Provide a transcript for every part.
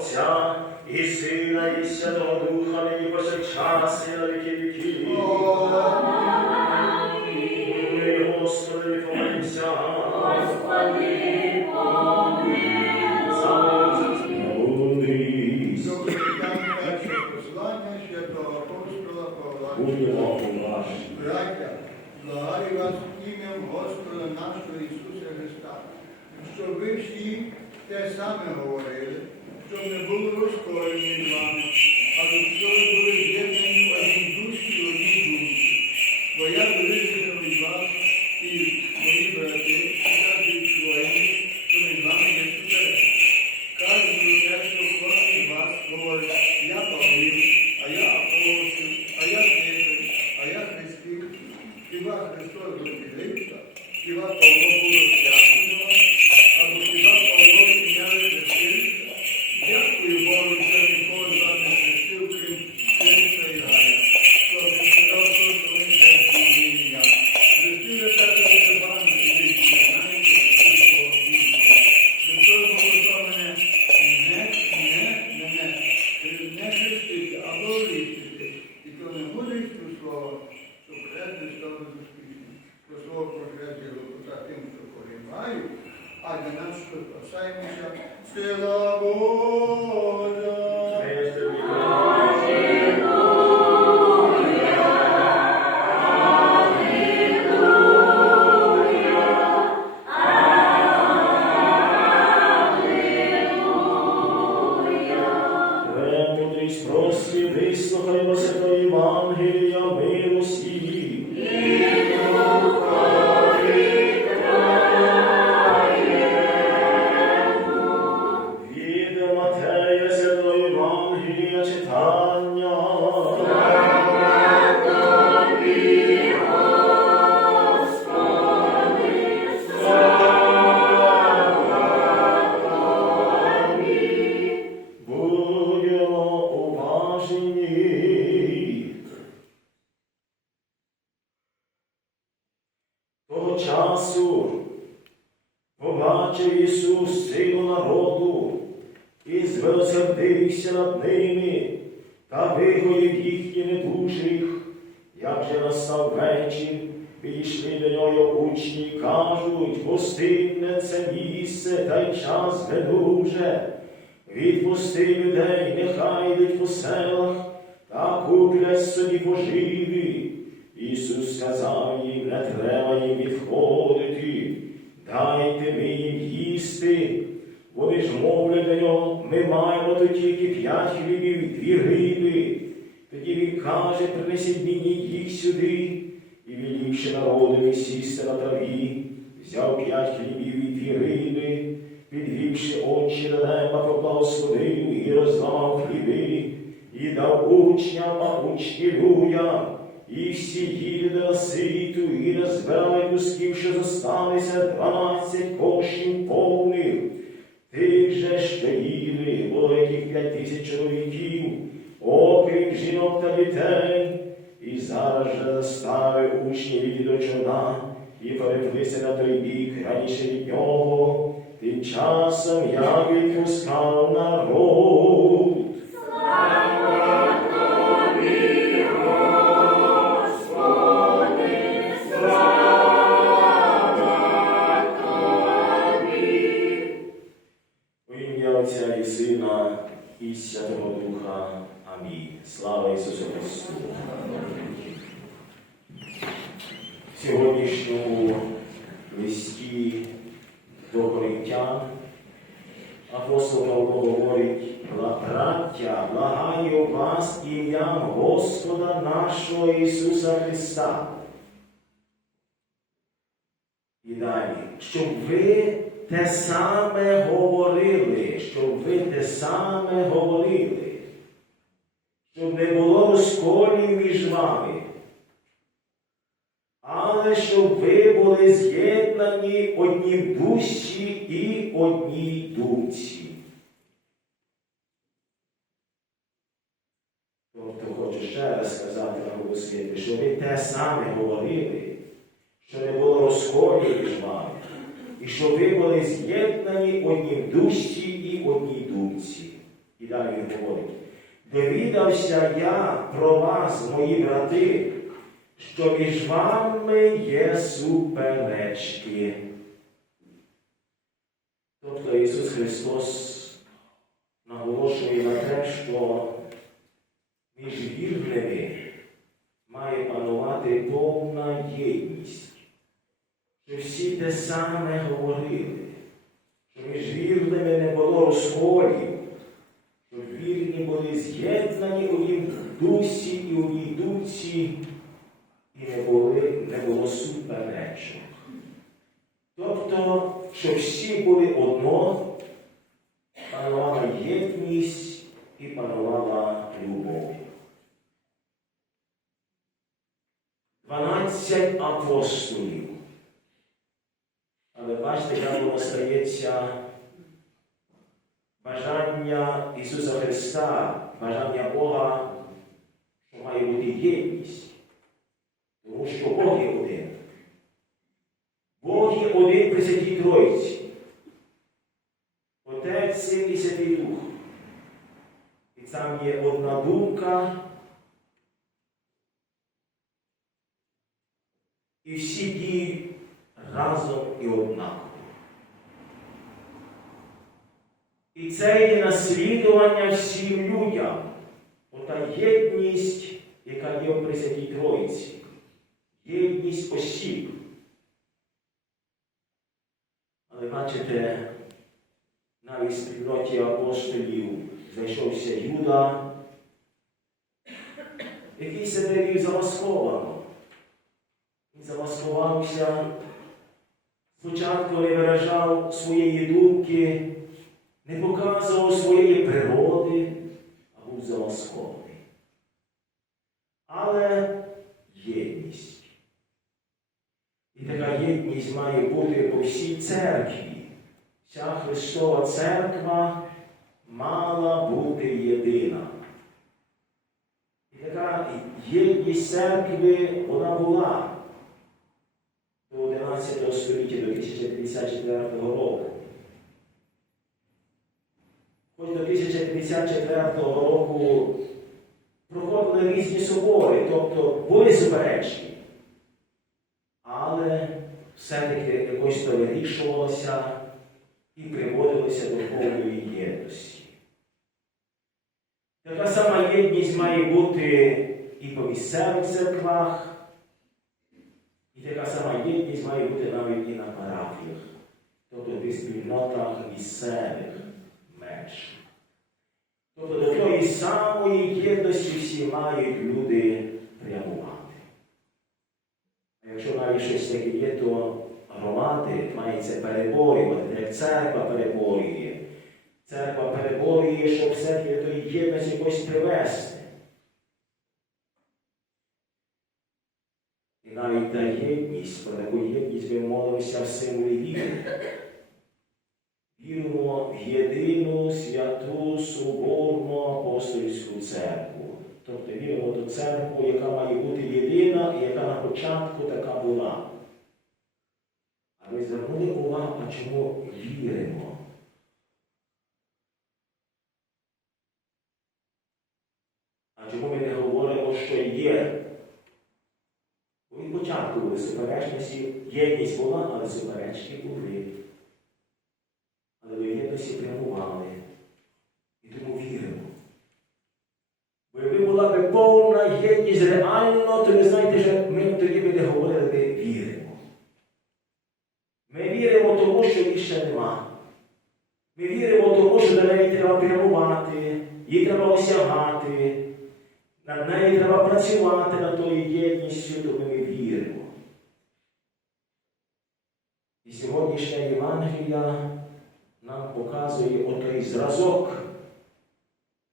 Отця і Сина, і Святого Духа, нині повсякчас і на віки віків. Ми, Господи, помолимся. Господи, помилуй. Замолись. До питання послання святого апостола Павла. Браття, благаю вас ім'ям Господа нашого Ісуса Христа, щоб ви всі те саме говорили, щоб не було розколені вами, а до цього були з'єднані одній душі і одній душі. Бо я вирішив від вас і мої брати, і так своїм, що а для нас, сила Божа. І над ними та вигоїв їхні недужих. Як же настав вечір, підійшли до нього учні, й кажуть, гостинне це місце та й час не дуже. Відпусти людей, нехай йдуть по селах та куплять собі поживі. Ісус сказав їм, не треба їм відходити, дайте ми їм їсти. Вони ж мовлять до нього, ми маємо тут тільки п'ять хлібів і дві риби. Тоді він каже, принесіть мені їх сюди, і велівши народові сісти на траві, взяв п'ять хлібів і дві риби, підвівши очі на неба, поблагословив і розламав хліби, і дав учням, а учні людям, і всі їли до наситу, і назбирали кусків, що зосталися, дванадцять кошів повних. Тих же, ж було яких п'ять тисяч чоловіків, окрім жінок та дітей, і зараз же заставив учнів йти до човна і переплися на той бік раніше від нього, тим часом я відпускав народ. І Святого Духа. Амінь. Слава Ісусу Христу. В сьогоднішньому листі до Коринтян апостол Павло говорить, браття, благаю вас ім'ям Господа нашого Ісуса Христа. І далі, щоб ви те саме говорили, щоб ви те саме говорили, щоб не було розколів між вами, але щоб ви були з'єднані одні душі і одній думці. Тобто хочу ще раз сказати наголосити, що ви те саме говорили, що не було розколів між вами, і щоб ви були з'єднані одні в душі і одній думці. І далі він говорить. Довідався я про вас, мої брати, що між вами є суперечки. Тобто Ісус Христос наголошує на те, що між вірними має панувати повна єдність, що всі те саме говорили, що між вірними не було розколів, щоб вірні були з'єднані у їм дусі і у їй думці, і не, були, не було суперечок. Тобто, щоб всі були одно, панувала єдність і панувала любов. Дванадцять апостолів. Але бачите, як воно стається бажання Ісуса Христа, бажання Бога, що має бути єдність. Тому що Бог є один. Бог є один при Святій Тройці. Отець, Син і Святий Дух. І там є одна думка. І всі діють разом і однаково. І це є наслідування всім людям. Ота єдність, яка є в Пресвятій Троїці. Єдність осіб. Але бачите, навіть в спільноті апостолів знайшовся Юда, який себе вів замасковано. Він замаскувався, спочатку не виражав своєї думки, не показував своєї природи, а був замаскований. Але єдність. І така єдність має бути по всій церкві. Вся Христова церква мала бути єдина. І така єдність церкви вона була до 11 століття, до 1054 року. Хоч до 1054 року проходили різні собори, тобто були суперечки. Але все-таки якось то вирішувалося і приводилося до повної єдності. Така сама єдність має бути і по місцевих церквах, і така сама єдність має бути навіть і на парафіях, тобто в спільнотах місцевих менш. Тобто до тої самої єдності всі мають люди прямувати. А якщо навіть щось таке є, то громади мається переборювати, як церква переборює. Церква переборює, щоб все-таки тої єдності якось привести. І навіть та єдність, про таку єдність ми молимося в символі віри. Віримо в єдину святу Соборну апостольську церкву. Тобто віримо ту церкву, яка має бути єдина і яка на початку така була. А ви звернули увагу, а чому віримо? А чому ми не говоримо, що є? Бо від початку були суперечності, єдність була, але суперечки були. Але до єдності прямували. І тому віримо. Бо якби була би повна єдність реально, то ви знаєте, що ми тоді би не говорили, ми віримо. Ми віримо тому, що їх ще нема. Ми віримо тому, що до неї треба прямувати, її треба осягати, над нею треба працювати над тою єдністю, тому ми віримо. І сьогоднішня Євангелія нам показує отой зразок,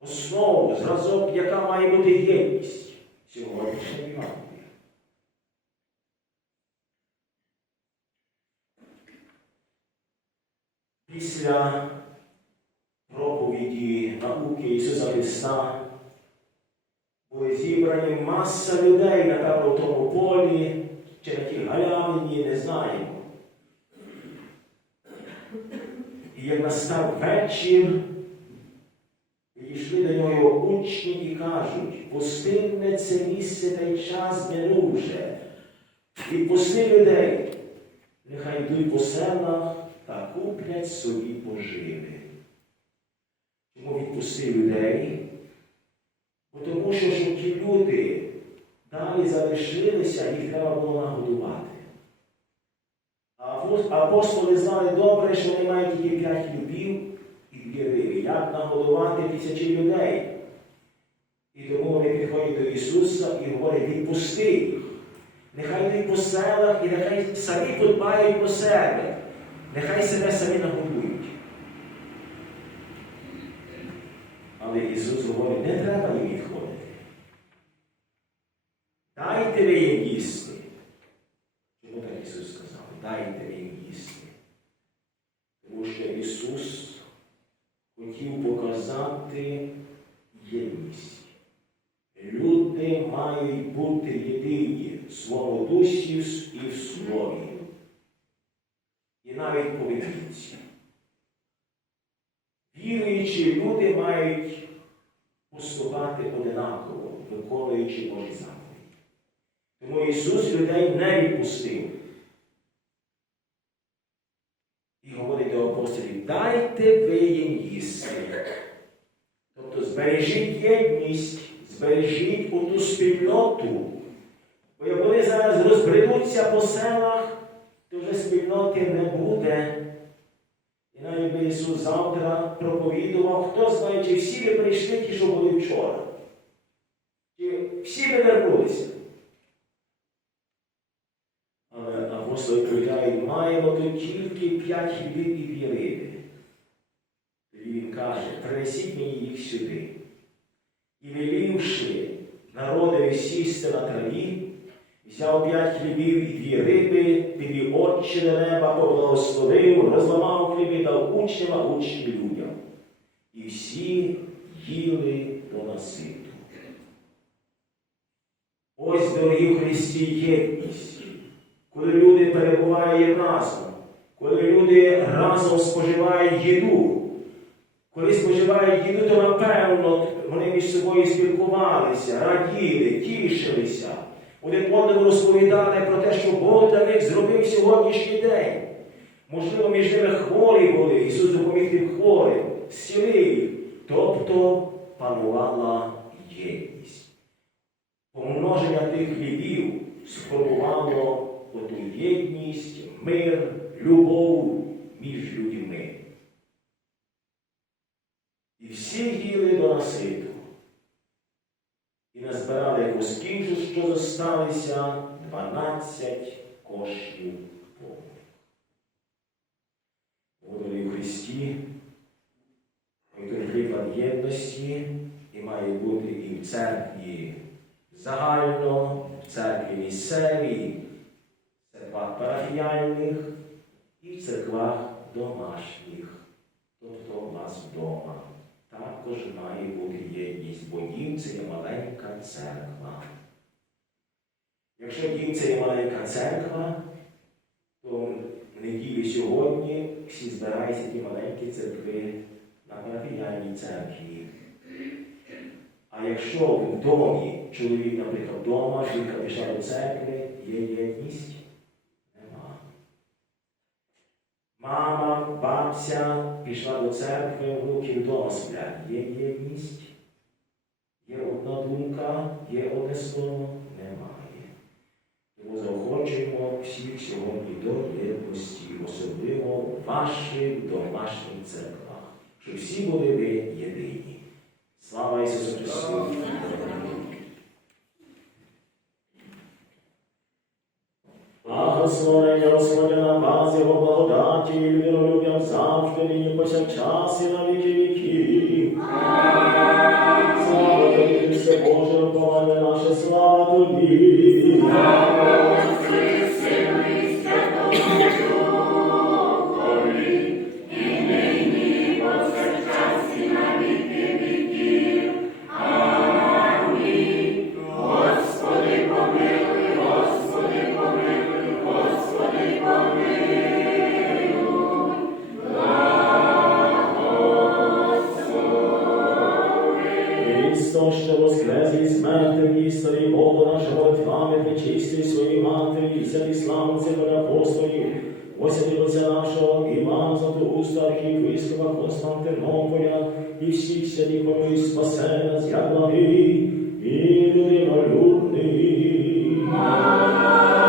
основу, зразок, яка має бути єдність сьогоднішня Євангелія. Після проповіді науки Ісуса Христа були зібрані маса людей, напевно, в тому полі, чи на тій галявині, не знаємо. І як настав вечір, підійшли до нього учні і кажуть, пустинне це місце та й час минув вже. І пусти людей, нехай йдуть по селах та куплять собі поживи. Чому відпустив людей? Бо тому що, щоб ті люди далі залишилися, їх треба було нагодувати. Апостоли знали добре, що вони мають тільки п'ять хлібів і дві риби. Як нагодувати тисячі людей? І тому вони підходять до Ісуса і говорять, відпусти їх. Нехай йдуть по селах і нехай самі подбають про себе. Нехай себе самі нагодують. Але Ісус говорить, не треба їм відходити. Дайте ви їм їсти. Чому так Ісус сказав? Дайте ви їм їсти. Тому що Ісус хотів показати єдність. Люди бути єдині в своєму дусі і в слові. І навіть поведінці. Віруючі люди мають поступати одинаково, виконуючи Божі заповіді. Тому Ісус людей не відпустив. І говорить до апостолів, дайте ви їм їсти. Тобто збережіть єдність, збережіть оту спільноту. Бо як вони зараз розбредуться по селах, то вже спільноти не буде. І навіть би Ісус завтра проповідував, хто знає, чи всі би прийшли ті, що були вчора. Чи всі би вернулися. Але апостол відповідає, маємо тут тільки п'ять хлібів і дві риби. Тоді він каже, принесіть мені їх сюди. І велівши народові сісти на траві, взяв п'ять хлібів і дві риби, підвів очі до неба, поблагословив, розламав хліби, дав учням, а учні людям. І всі їли до наситу. Ось, дорогі в Христі, єдність, коли люди перебувають разом, коли люди разом споживають їду. Коли споживають їду, то напевно вони між собою спілкувалися, раділи, тішилися. Один одному розповідали про те, що Бог для них зробив сьогоднішній день. Можливо, між ними хворі були, Ісус допоміг тим хворим, зцілив. Тобто панувала єдність. Помноження тих хлібів сформувало оту єдність, мир, любов між людьми. І всі їли до наситу. І назбирали якусь кінчу, що зосталися 12 коштів повних. Водолі в Христі, той приклад єдності і має бути і в церкві загально, в церкві місцевій, в церквах парафіяльних і в церквах домашніх, тобто у вас вдома. Також має бути єдність, бо дім це є маленька церква. Якщо дім це є маленька церква, то в неділю сьогодні всі збираються ті маленькі церкви на парафіяльній церкві. А якщо в домі чоловік, наприклад, вдома, жінка пішла до церкви, є єдність? Нема. Мама, бабця пішла до церкви, внуки вдома сплять. Є єдність? Є одна думка, є одне слово? Немає. Тому заохочуємо всіх сьогодні до єдності, особливо в ваших домашніх церквах, щоб всі були ви єдині. Слава Ісусу Христу! Благословення Господня на базі його благодаті і віролюбям завжди нині повсякчас і на віки віків. Слава тобі, Христе Боже, руководне наше, слава тобі. матері, старі Бога нашого Отця, причистій своїй матері, святі славці апостолів, осяді Отця нашого Івана Златоуста, архієпископа Константинополя, і всіх святих помилуй, спасе нас, як благий, і людинолюбний. Амінь.